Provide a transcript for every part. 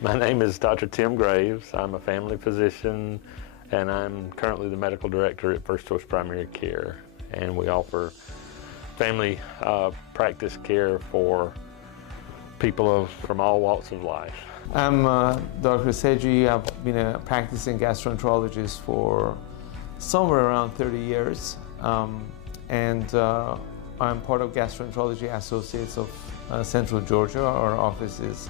My name is Dr. Tim Graves. I'm a family physician and I'm currently the medical director at First Choice Primary Care. And we offer family practice care for people from all walks of life. I'm Dr. Seji. I've been a practicing gastroenterologist for somewhere around 30 years. And I'm part of Gastroenterology Associates of Central Georgia. Our office is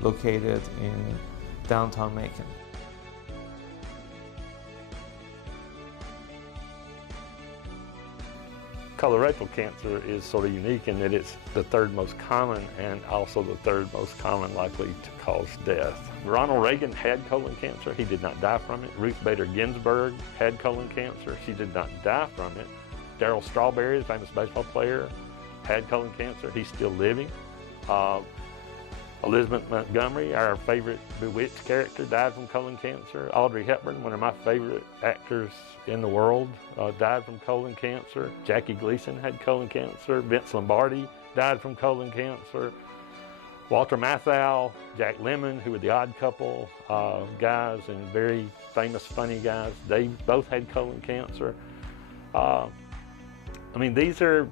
located in downtown Macon. Colorectal cancer is sort of unique in that it's the third most common and also the third most common likely to cause death. Ronald Reagan had colon cancer. He did not die from it. Ruth Bader Ginsburg had colon cancer. She did not die from it. Darryl Strawberry, the famous baseball player, had colon cancer. He's still living. Elizabeth Montgomery, our favorite Bewitched character, died from colon cancer. Audrey Hepburn, one of my favorite actors in the world, died from colon cancer. Jackie Gleason had colon cancer. Vince Lombardi died from colon cancer. Walter Matthau, Jack Lemmon, who were the Odd Couple guys and very famous, funny guys, they both had colon cancer. I mean, these are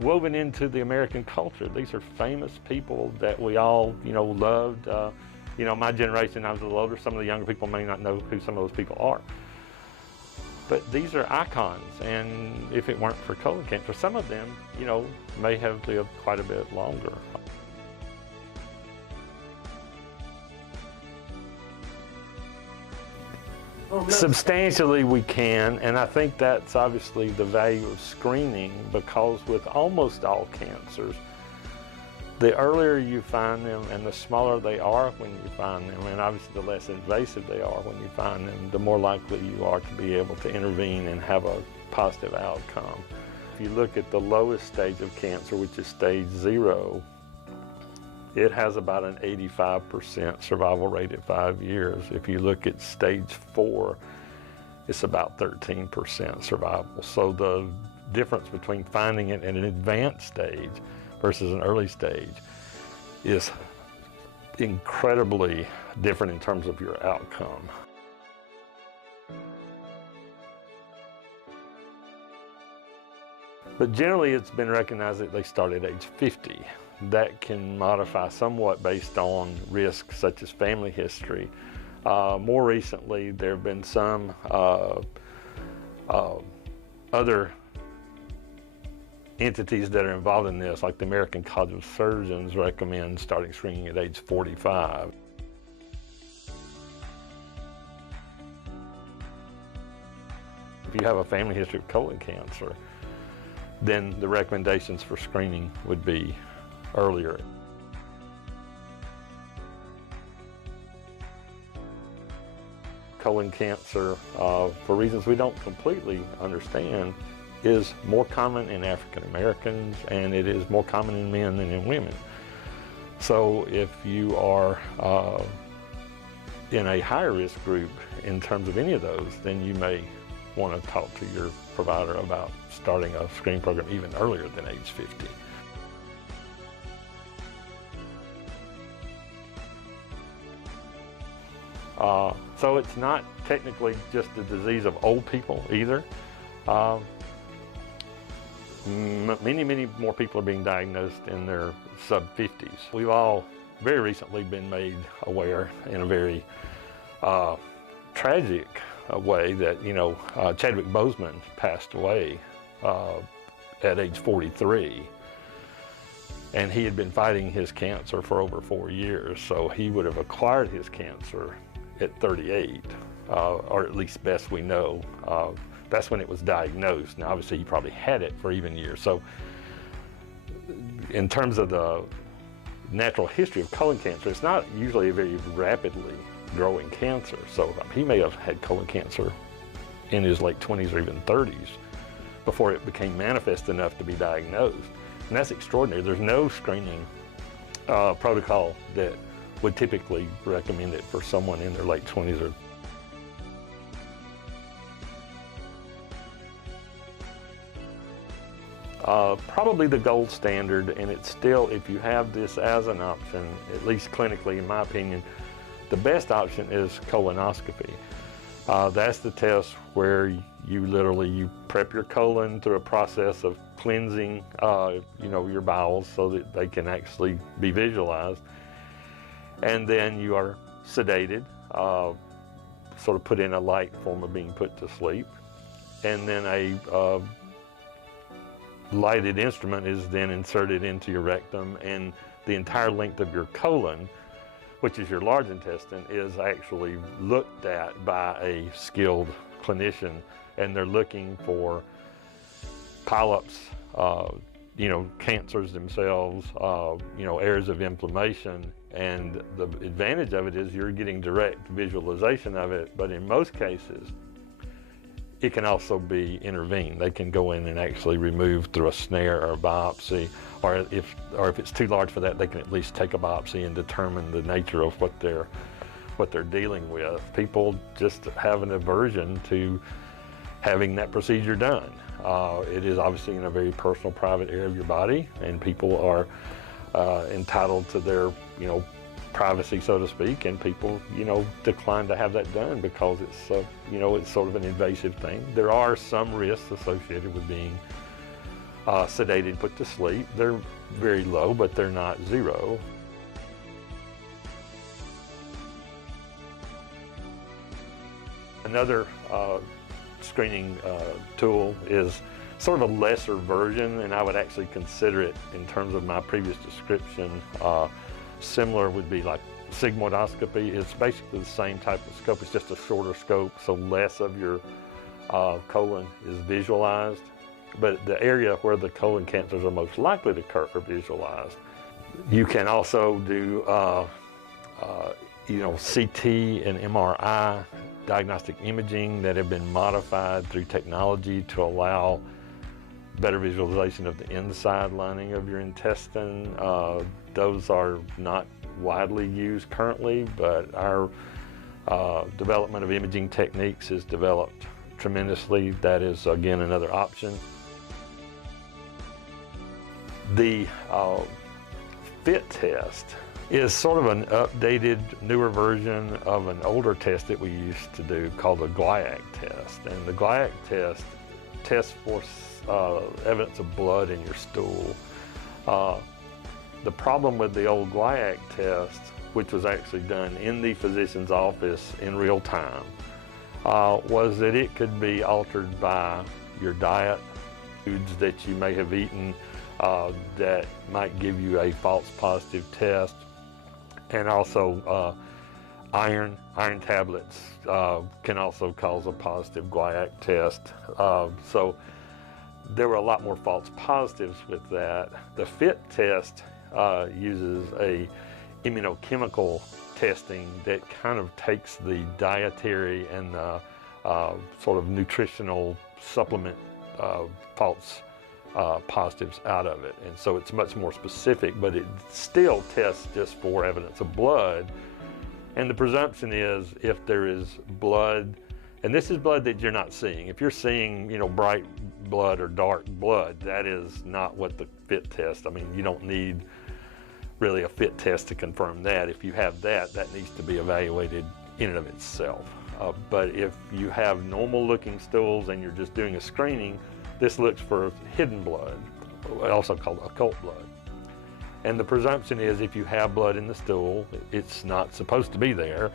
woven into the American culture. These are famous people that we all, loved. My generation, I was a little older. Some of the younger people may not know who some of those people are. But these are icons, and if it weren't for colon cancer, some of them, may have lived quite a bit longer. Substantially we can, and I think that's obviously the value of screening, because with almost all cancers, the earlier you find them and the smaller they are when you find them, and obviously the less invasive they are when you find them, the more likely you are to be able to intervene and have a positive outcome. If you look at the lowest stage of cancer, which is stage 0, it has about an 85% survival rate at 5 years. If you look at stage 4, it's about 13% survival. So the difference between finding it at an advanced stage versus an early stage is incredibly different in terms of your outcome. But generally it's been recognized that they start at age 50. That can modify somewhat based on risks such as family history. More recently, there have been some other entities that are involved in this, like the American College of Surgeons recommend starting screening at age 45. If you have a family history of colon cancer, then the recommendations for screening would be earlier. Colon cancer, for reasons we don't completely understand, is more common in African Americans, and it is more common in men than in women. So if you are in a higher risk group in terms of any of those, then you may want to talk to your provider about starting a screening program even earlier than age 50. So it's not technically just a disease of old people either. Many more people are being diagnosed in their sub-50s. We've all very recently been made aware in a very tragic way that, Chadwick Boseman passed away at age 43. And he had been fighting his cancer for over 4 years, so he would have acquired his cancer at 38, or at least best we know. That's when it was diagnosed. Now obviously he probably had it for even years. So in terms of the natural history of colon cancer, it's not usually a very rapidly growing cancer. So he may have had colon cancer in his late 20s or even 30s before it became manifest enough to be diagnosed. And that's extraordinary. There's no screening protocol that would typically recommend it for someone in their late 20s or probably the gold standard, and it's still, if you have this as an option, at least clinically in my opinion, the best option is colonoscopy. That's the test where you prep your colon through a process of cleansing your bowels so that they can actually be visualized. And then you are sedated, sort of put in a light form of being put to sleep. And then a lighted instrument is then inserted into your rectum, and the entire length of your colon, which is your large intestine, is actually looked at by a skilled clinician, and they're looking for polyps, cancers themselves, areas of inflammation. And the advantage of it is you're getting direct visualization of it, but in most cases, it can also be intervened. They can go in and actually remove through a snare or a biopsy, or if it's too large for that, they can at least take a biopsy and determine the nature of what they're dealing with. People just have an aversion to having that procedure done. It is obviously in a very personal, private area of your body, and people are entitled to their, privacy, so to speak, and people, decline to have that done because it's, it's sort of an invasive thing. There are some risks associated with being sedated, put to sleep. They're very low, but they're not zero. Another screening tool is sort of a lesser version, and I would actually consider it, in terms of my previous description, similar would be like sigmoidoscopy. It's basically the same type of scope, it's just a shorter scope, so less of your colon is visualized, but the area where the colon cancers are most likely to occur are visualized. You can also do CT and MRI diagnostic imaging that have been modified through technology to allow better visualization of the inside lining of your intestine. Those are not widely used currently, but our development of imaging techniques has developed tremendously. That is, again, another option. The FIT test is sort of an updated, newer version of an older test that we used to do called the GLIAC test. And the GLIAC test tests for evidence of blood in your stool. The problem with the old GLIAC test, which was actually done in the physician's office in real time, was that it could be altered by your diet, foods that you may have eaten that might give you a false positive test, and also iron tablets can also cause a positive GLIAC test. So there were a lot more false positives with that. The FIT test uses a immunochemical testing that kind of takes the dietary and sort of nutritional supplement false positives out of it. And so it's much more specific, but it still tests just for evidence of blood. And the presumption is, if there is blood, and this is blood that you're not seeing. If you're seeing, bright blood or dark blood, that is not what the FIT test, you don't need really a FIT test to confirm that. If you have that, that needs to be evaluated in and of itself. But if you have normal looking stools and you're just doing a screening, this looks for hidden blood, also called occult blood. And the presumption is, if you have blood in the stool, it's not supposed to be there,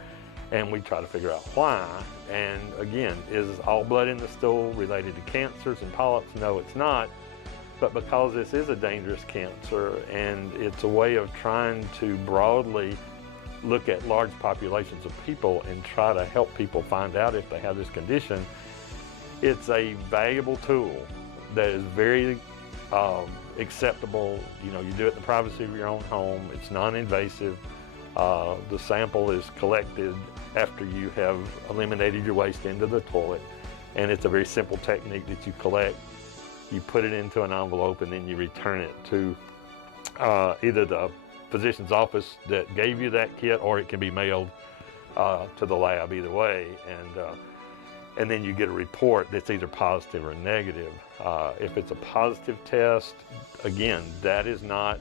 and we try to figure out why. And again, is all blood in the stool related to cancers and polyps? No, it's not. But because this is a dangerous cancer, and it's a way of trying to broadly look at large populations of people and try to help people find out if they have this condition, it's a valuable tool that is very acceptable. You do it in the privacy of your own home. It's non-invasive. The sample is collected after you have eliminated your waste into the toilet, and it's a very simple technique that you collect. You put it into an envelope, and then you return it to either the physician's office that gave you that kit, or it can be mailed to the lab, either way. And and then you get a report that's either positive or negative. If it's a positive test, again, that is not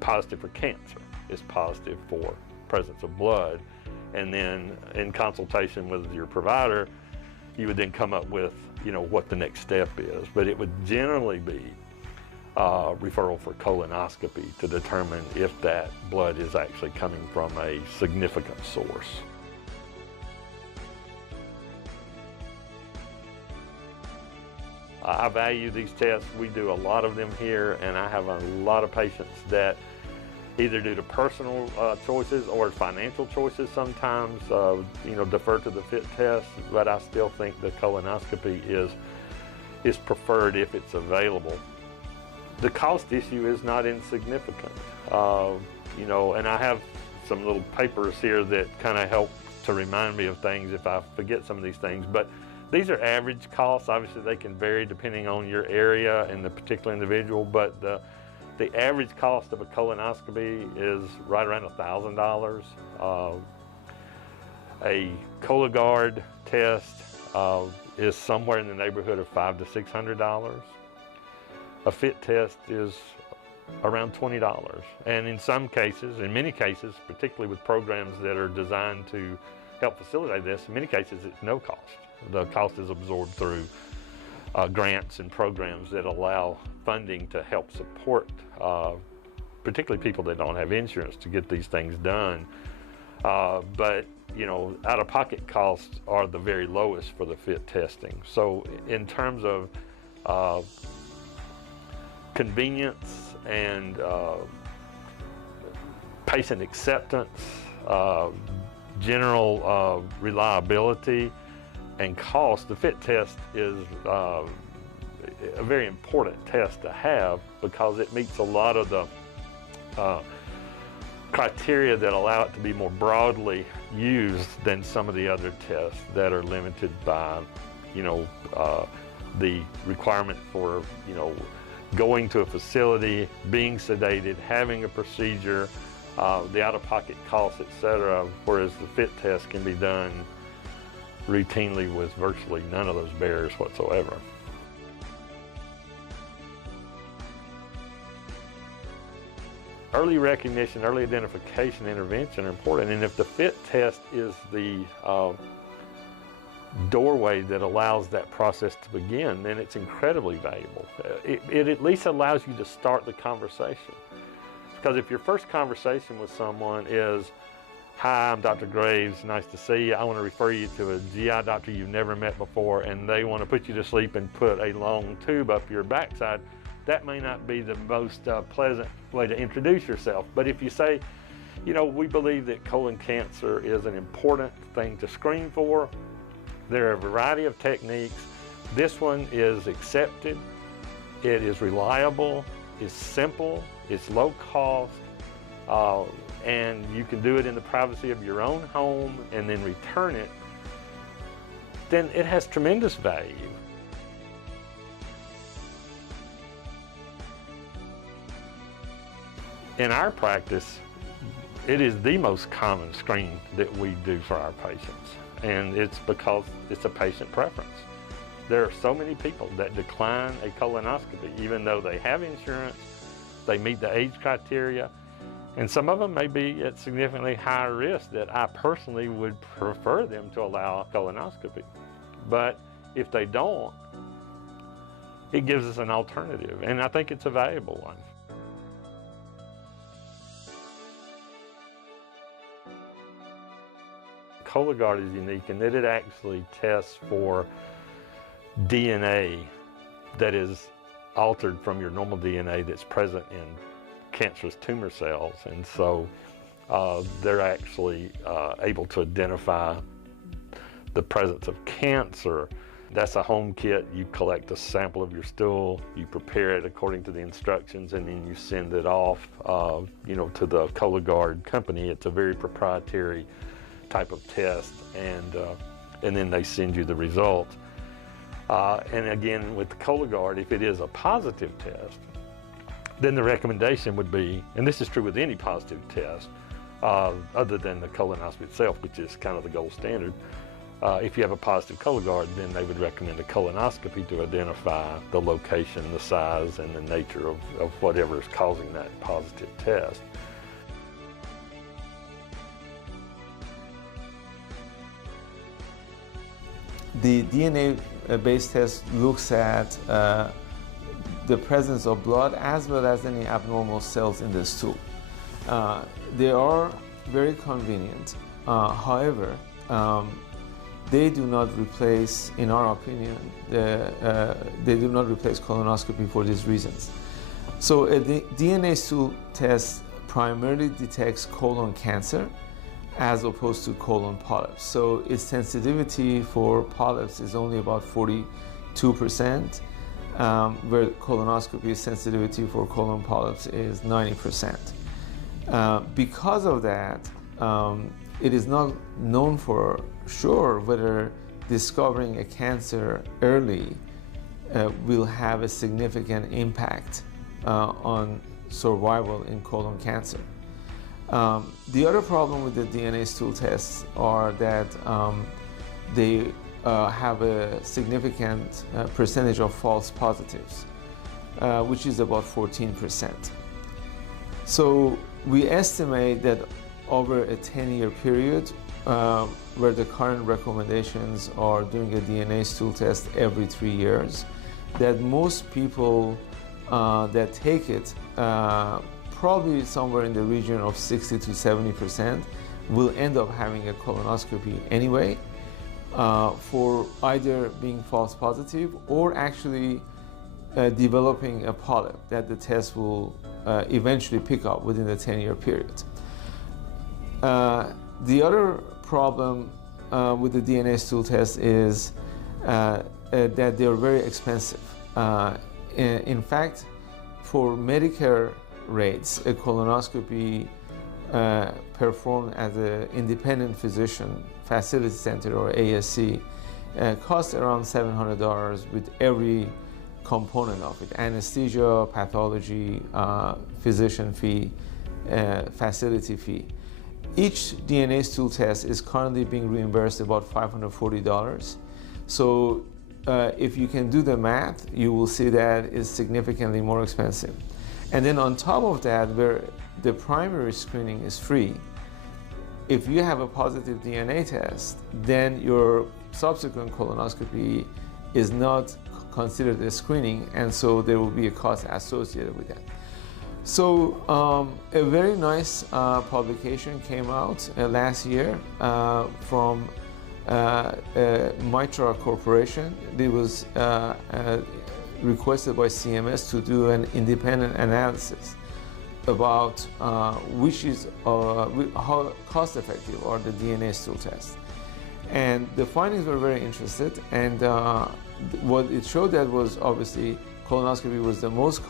positive for cancer. It's positive for presence of blood. And then in consultation with your provider, you would then come up with, what the next step is. But it would generally be referral for colonoscopy to determine if that blood is actually coming from a significant source. I value these tests. We do a lot of them here, and I have a lot of patients that either due to personal choices or financial choices sometimes, defer to the FIT test, but I still think the colonoscopy is preferred if it's available. The cost issue is not insignificant, and I have some little papers here that kind of help to remind me of things if I forget some of these things, but these are average costs. Obviously they can vary depending on your area and the particular individual, but the average cost of a colonoscopy is right around $1,000. A Cologuard test is somewhere in the neighborhood of $500 to $600. A FIT test is around $20. And in some cases, in many cases, particularly with programs that are designed to help facilitate this, in many cases it's no cost. The cost is absorbed through grants and programs that allow funding to help support particularly people that don't have insurance to get these things done. But out-of-pocket costs are the very lowest for the FIT testing. So in terms of convenience and patient acceptance, general reliability, and cost, the FIT test is a very important test to have because it meets a lot of the criteria that allow it to be more broadly used than some of the other tests that are limited by, the requirement for, going to a facility, being sedated, having a procedure, the out-of-pocket costs, etc., whereas the FIT test can be done routinely with virtually none of those barriers whatsoever. Early recognition, early identification, intervention are important, and if the FIT test is the doorway that allows that process to begin, then it's incredibly valuable. It at least allows you to start the conversation. Because if your first conversation with someone is, "Hi, I'm Dr. Graves, nice to see you. I want to refer you to a GI doctor you've never met before," and they want to put you to sleep and put a long tube up your backside, that may not be the most pleasant way to introduce yourself. But if you say, we believe that colon cancer is an important thing to screen for, there are a variety of techniques. This one is accepted, it is reliable, it's simple, it's low cost, and you can do it in the privacy of your own home and then return it, then it has tremendous value. In our practice, it is the most common screen that we do for our patients, and it's because it's a patient preference. There are so many people that decline a colonoscopy, even though they have insurance, they meet the age criteria, and some of them may be at significantly higher risk that I personally would prefer them to allow a colonoscopy. But if they don't, it gives us an alternative, and I think it's a valuable one. Cologuard is unique in that it actually tests for DNA that is altered from your normal DNA that's present in cancerous tumor cells, and so they're actually able to identify the presence of cancer. That's a home kit. You collect a sample of your stool, you prepare it according to the instructions, and then you send it off to the Cologuard company. It's a very proprietary type of test, and then they send you the results. And again, with the Cologuard, if it is a positive test, then the recommendation would be, and this is true with any positive test, other than the colonoscopy itself, which is kind of the gold standard, If you have a positive Cologuard, then they would recommend a colonoscopy to identify the location, the size, and the nature of whatever is causing that positive test. The DNA-based test looks at the presence of blood as well as any abnormal cells in the stool. They are very convenient. However, they do not replace, in our opinion, they do not replace colonoscopy for these reasons. So a DNA stool test primarily detects colon cancer as opposed to colon polyps. So its sensitivity for polyps is only about 42%, where colonoscopy sensitivity for colon polyps is 90%. Because of that, it is not known for sure whether discovering a cancer early will have a significant impact on survival in colon cancer. The other problem with the DNA stool tests are that they have a significant percentage of false positives, which is about 14%. So we estimate that over a 10-year period, where the current recommendations are doing a DNA stool test every 3 years, that most people that take it, probably somewhere in the region of 60 to 70%, will end up having a colonoscopy anyway, for either being false positive or actually developing a polyp that the test will eventually pick up within the 10-year period. The other problem with the DNA stool test is that they're very expensive. In fact, for Medicare rates, a colonoscopy performed at an independent physician facility center or ASC costs around $700 with every component of it: anesthesia, pathology, physician fee, facility fee. Each DNA stool test is currently being reimbursed about $540. So if you can do the math, you will see that it's significantly more expensive. And then on top of that, where the primary screening is free, if you have a positive DNA test, then your subsequent colonoscopy is not considered a screening, and so there will be a cost associated with that. So a very nice publication came out last year from Mitra Corporation. It was requested by CMS to do an independent analysis about how cost-effective are the DNA stool tests. And the findings were very interesting, and what it showed that was obviously colonoscopy was the most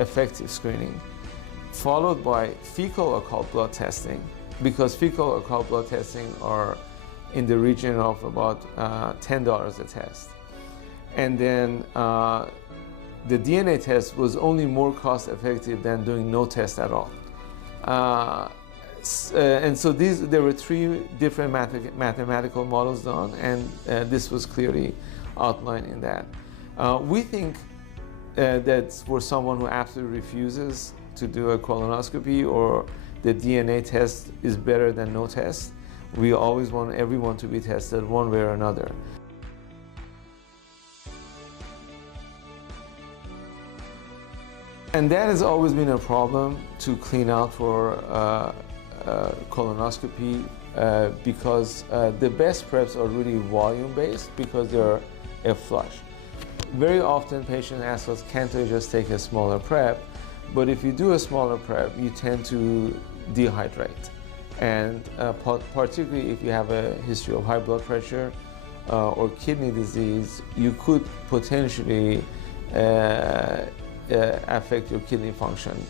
effective screening, followed by fecal occult blood testing, because fecal occult blood testing are in the region of about $10 a test. And then the DNA test was only more cost effective than doing no test at all. And so there were 3 different mathematical models done, and this was clearly outlined in that. We think that for someone who absolutely refuses to do a colonoscopy, or the DNA test is better than no test, we always want everyone to be tested one way or another. And that has always been a problem to clean out for colonoscopy, because the best preps are really volume-based because they're a flush. Very often patients ask us, can't I just take a smaller prep? But if you do a smaller prep, you tend to dehydrate. And particularly if you have a history of high blood pressure or kidney disease, you could potentially affect your kidney function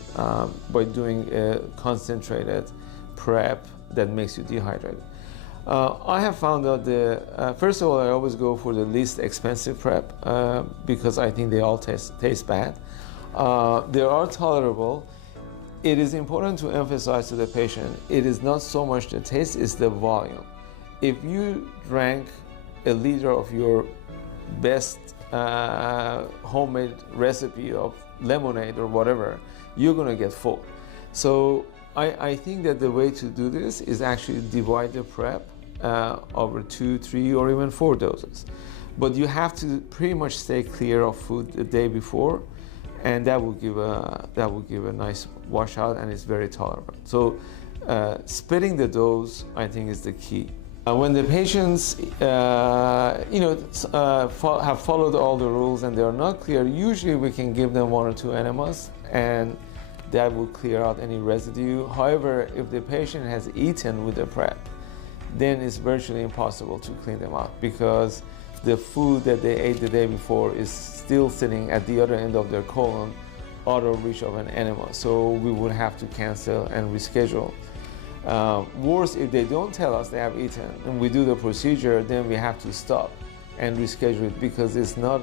by doing a concentrated prep that makes you dehydrated. I have found out first of all, I always go for the least expensive prep because I think they all taste bad. They are tolerable. It is important to emphasize to the patient, it is not so much the taste, it's the volume. if you drank a liter of your best homemade recipe of lemonade or whatever, you're going to get full. So I think that the way to do this is actually divide the prep over 2, 3, or even 4 doses. But you have to pretty much stay clear of food the day before, and that will give a nice washout, and it's very tolerable. So splitting the dose, I think, is the key. When the patients have followed all the rules and they are not clear, usually we can give them 1 or 2 enemas, and that will clear out any residue. However, if the patient has eaten with the prep, then it's virtually impossible to clean them out, because the food that they ate the day before is still sitting at the other end of their colon, out of reach of an enema. So we would have to cancel and reschedule. Worse, if they don't tell us they have eaten and we do the procedure, then we have to stop and reschedule it, because it's not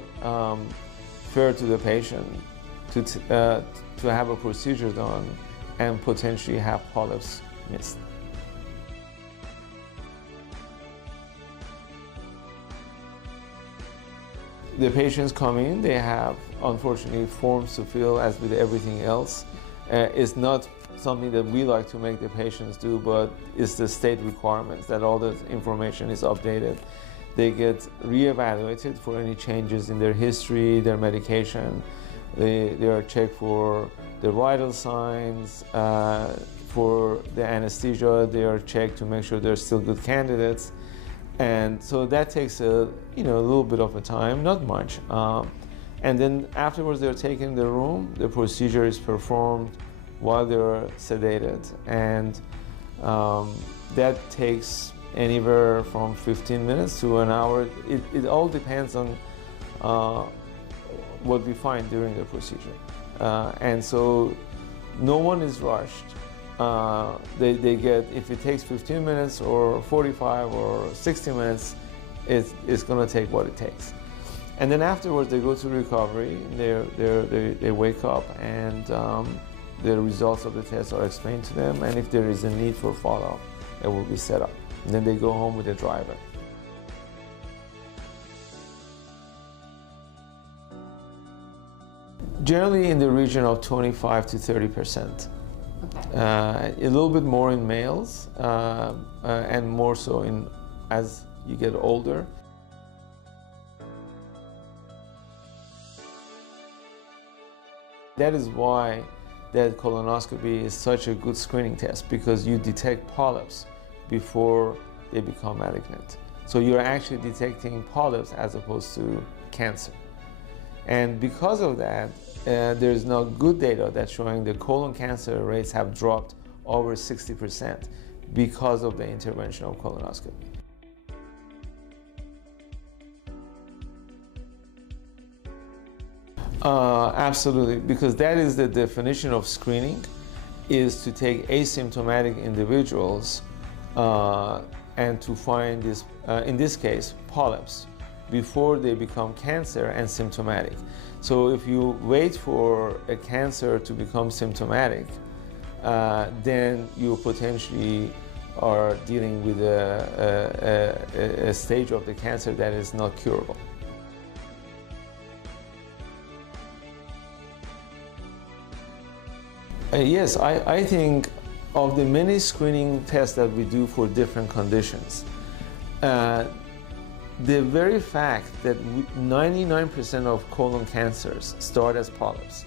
fair to the patient to have a procedure done and potentially have polyps missed. The patients come in, they have, unfortunately, forms to fill as with everything else. It's not something that we like to make the patients do, but it's the state requirements that all the information is updated. They get reevaluated for any changes in their history, their medication. They are checked for the vital signs, for the anesthesia. They are checked to make sure they're still good candidates. And so that takes a little bit of a time, not much. And then afterwards they're taken in the room, the procedure is performed while they're sedated. And that takes anywhere from 15 minutes to an hour. It all depends on what we find during the procedure. And so no one is rushed. They get, if it takes 15 minutes or 45 or 60 minutes, it's going to take what it takes. And then afterwards they go to recovery. They wake up, and the results of the test are explained to them, and if there is a need for follow-up, it will be set up. And then they go home with a driver. Generally in the region of 25 to 30%. Okay. A little bit more in males, and more so as you get older. That is why that colonoscopy is such a good screening test, because you detect polyps before they become malignant. So you're actually detecting polyps as opposed to cancer. And because of that, there's now good data that's showing the colon cancer rates have dropped over 60% because of the intervention of colonoscopy. Absolutely, because that is the definition of screening, is to take asymptomatic individuals and to find this, in this case, polyps, before they become cancer and symptomatic. So if you wait for a cancer to become symptomatic, then you potentially are dealing with a stage of the cancer that is not curable. Yes, I think of the many screening tests that we do for different conditions, the very fact that 99% of colon cancers start as polyps,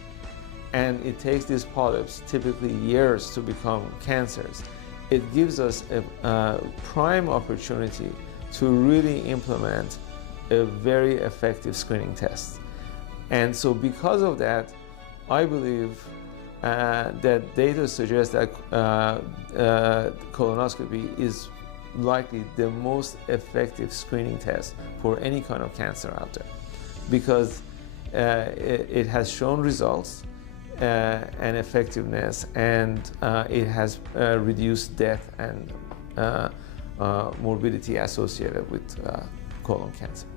and it takes these polyps typically years to become cancers, it gives us a prime opportunity to really implement a very effective screening test. And so because of that, I believe that data suggests that colonoscopy is likely the most effective screening test for any kind of cancer out there, because it has shown results and effectiveness, and it has reduced death and morbidity associated with colon cancer.